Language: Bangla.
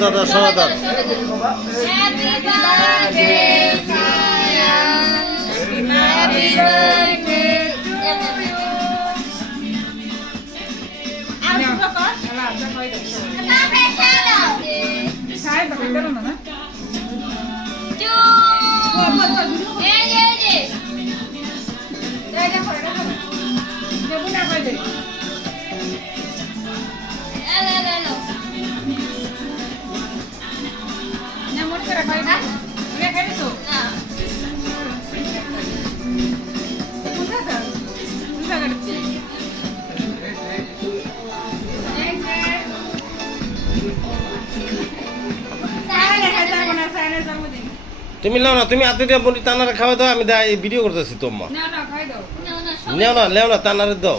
দাদা সবাই দাও। Happy birthday, Sayang. Happy birthday. তুমি লাও না, তুমি হাতে দিয়ে তানারে খাওয়া দাও, আমি ভিডিও করতেছি তোমার। No, no, খাই দাও। নেও না, লেও না, তানারে দাও।